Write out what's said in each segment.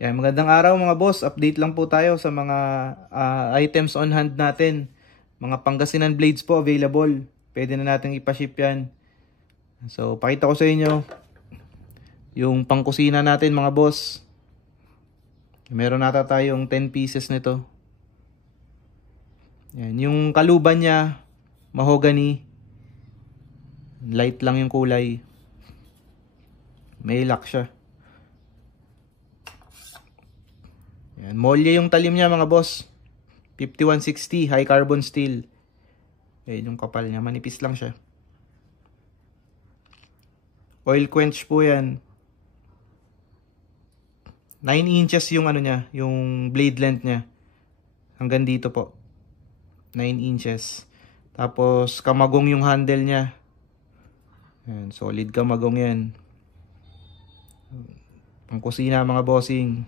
Yan, magandang araw mga boss. Update lang po tayo sa mga items on hand natin. Mga Pangasinan blades po available. Pwede na natin ipaship yan. So, pakita ko sa inyo yung pangkusina natin mga boss. Meron nata tayong 10 pieces nito. Yan, yung kaluban niya, mahogany. Light lang yung kulay. May lock siya. Yan, molye yung talim niya mga boss. 5160 high carbon steel. Ayan yung kapal niya, manipis lang siya. Oil quench po yan. 9 inches yung ano niya, yung blade length niya. Hanggang dito po. 9 inches. Tapos kamagong yung handle niya. Ayan, solid kamagong yan. Pangkusina mga bossing.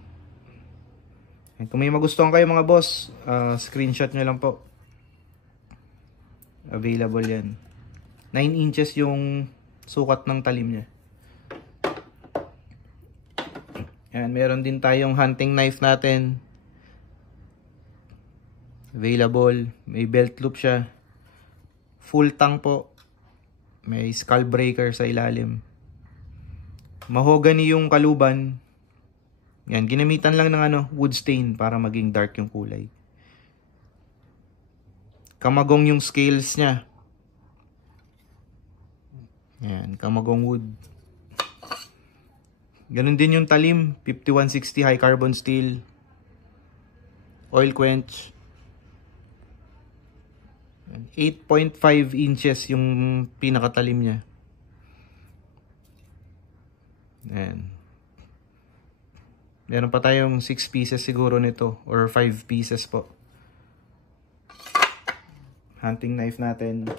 Kung may magustuhan kayo mga boss, screenshot nyo lang po. Available yan. 9 inches yung sukat ng talim niya. Yan, meron din tayong hunting knife natin. Available. May belt loop siya. Full tang po. May skull breaker sa ilalim. Mahogany yung kaluban. Yan, ginamitan lang ng wood stain para maging dark yung kulay. Kamagong yung scales niya. Yan, kamagong wood. Ganun din yung talim, 5160 high carbon steel. Oil quench. 8.5 inches yung pinakatalim niya. Yan. Meron pa tayong 6 pieces siguro nito or 5 pieces po. Hunting knife natin.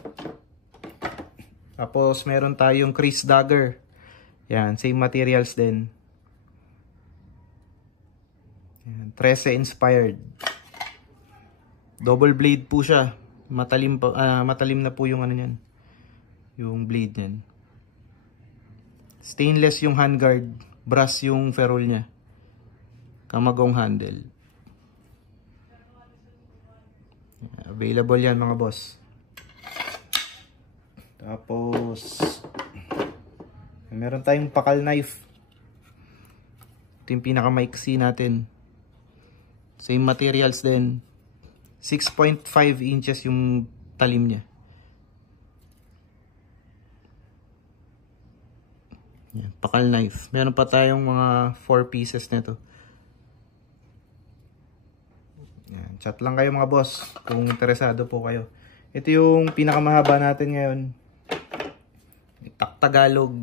Tapos meron tayong crease dagger. Yan, same materials din. Yan, 13 inspired. Double blade po siya. Matalim pa, matalim na po yung ano niyan. Yung blade niyan. Stainless yung handguard, brass yung ferrule niya. Kamagong handle. Available yan mga boss. Tapos meron tayong pakal knife. Ito yung pinakamaiksi natin. Same materials din. 6.5 inches yung talim niya. Yan, pakal knife. Meron pa tayong mga 4 pieces nito. Yan, chat lang kayo mga boss kung interesado po kayo. Ito yung pinakamahaba natin ngayon. Tagalog.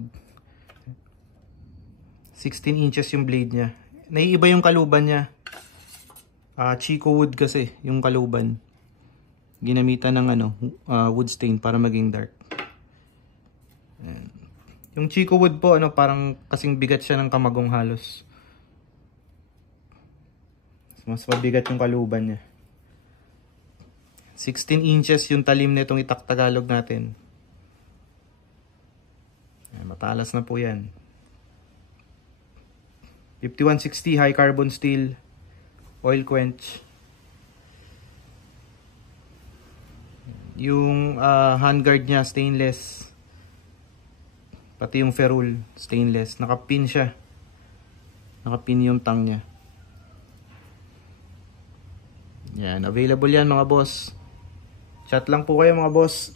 16 inches yung blade niya. Naiiba yung kaluban niya. Chico wood kasi yung kaluban. Ginamitan ng wood stain para maging dark. Yan. Yung Chico wood po parang kasing bigat siya ng kamagong halos. Mas mabigat yung kaluban niya. 16 inches yung talim nitong Tagalog natin. Ayan, matalas na po yan. 5160 high carbon steel. Oil quench. Yung handguard niya stainless. Pati yung ferrule stainless. Nakapin siya. Nakapin yung tang niya. Yan, available yan mga boss. Chat lang po kayo mga boss.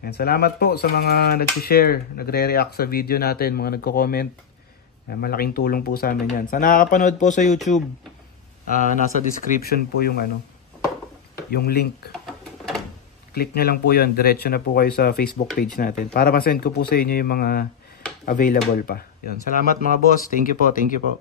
Yan, salamat po sa mga nag-share, nagre-react sa video natin, mga nagko-comment. Yan, malaking tulong po sa amin yan. Sa nakakapanood po sa YouTube, nasa description po yung yung link. Click nyo lang po yun, diretso na po kayo sa Facebook page natin para ma-send ko po sa inyo yung mga available pa. Yan, salamat mga boss. Thank you po, thank you po.